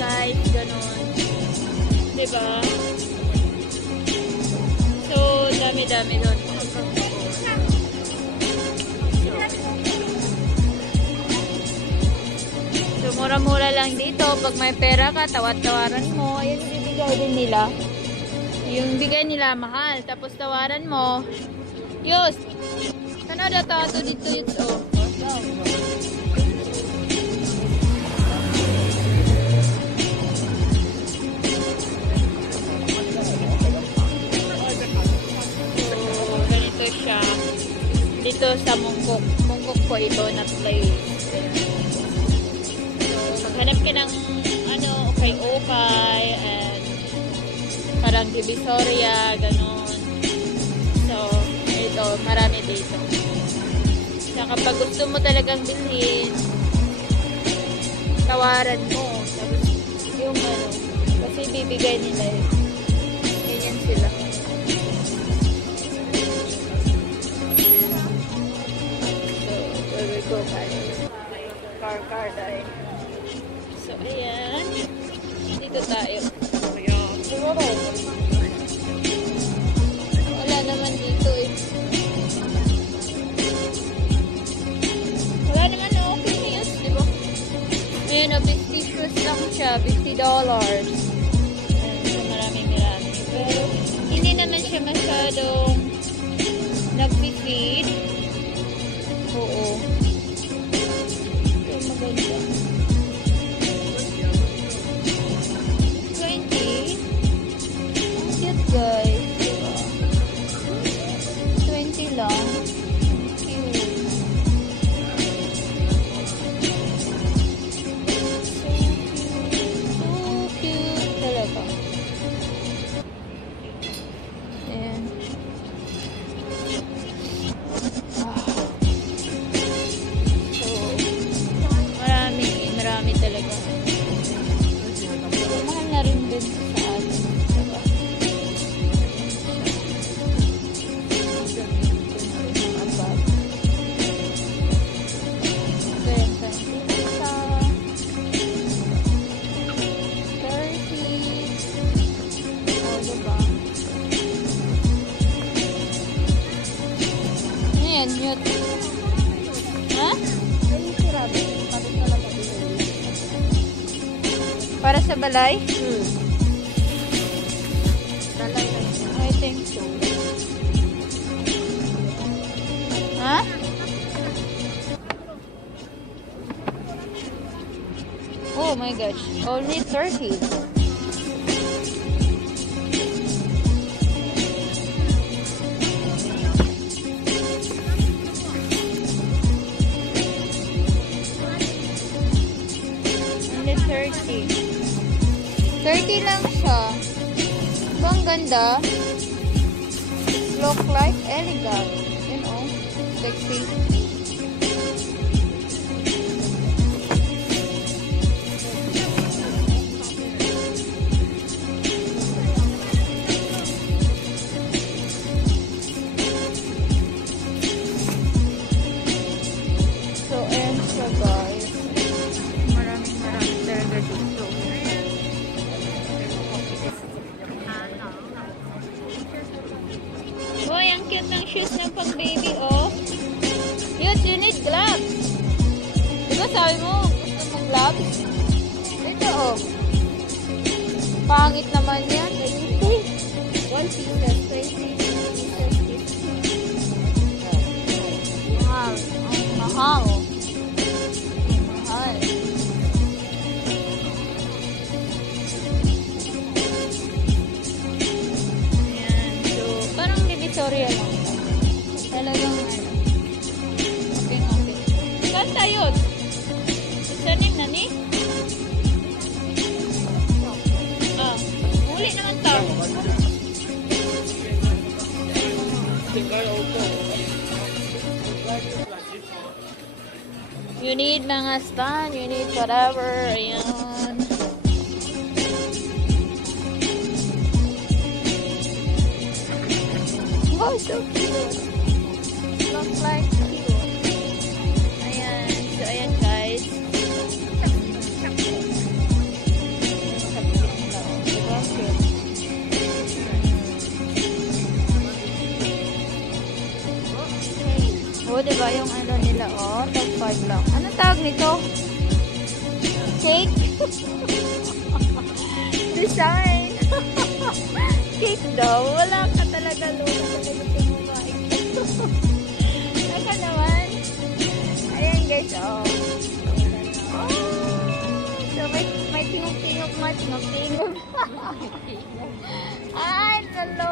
guys, ganun. Diba? So, dami-dami doon. So, mura-mura lang dito. Pag may pera ka, tawad-tawaran mo. Ayan, bibigay din nila. Yung bigay nila, mahal. Tapos tawaran mo. Yus! Kanada tato dito ito. Ganito siya. Dito sa Mungkok. Mungkok po ito na place. So, maghanap ka ng ano, okay and parang Divisoria, ganun. So, ito, marami dito. Saka pag gusto mo talagang bilhin, tawaran mo. Tapos, yung ano, kasi bibigay nila eh. Ganyan sila. So, where we go guys? Car dahil. So, ayan. Dito tayo. Wala naman dito eh. Wala naman, okay na yun, diba? Ayan, 50 shoes lang siya, $50. Ayan, so marami. Pero, hindi naman siya masyadong nag-feed. Oo. Ito, maganda. 20. Ang cute, guys. Diba? 20 lang. Cute. So cute talaga. Ayan. So, marami talaga. Mahal na rin din sa atin. Diba? Mute. Ha? Para sa balay? Balay lang. I think so. Ha? Oh my gosh. Only 30. Only 30. 30 lang siya. Ang ganda. Look like elegant. You know, sexy. So, ayan siya guys. Maraming talaga dito. Boy, ang cute ng shoes ng pang baby, oh. Yus, you need gloves. Diba sabi mo, gusto mong gloves? Ito, oh. Pangit naman yan. 1 pieces, 20 pieces, 50. Mahal. Ang mahal. Ang mahal. Ayan. So, parang Divisoria lang. Talagang ano. Okay. Saan tayo? Isanim na ni? Ah, huli naman tayo. You need mga stand, you need whatever. Ayan. Oh, so cute. Looks like cute. Ayan. So, ayan guys. Design. Cake daw. Wala ka talaga, Lola. Talaga kumakain. Naka naman. Ayan, guys. Oh. Oh. So, may tingog-tingog. Tingog-tingog. Ay, lalo.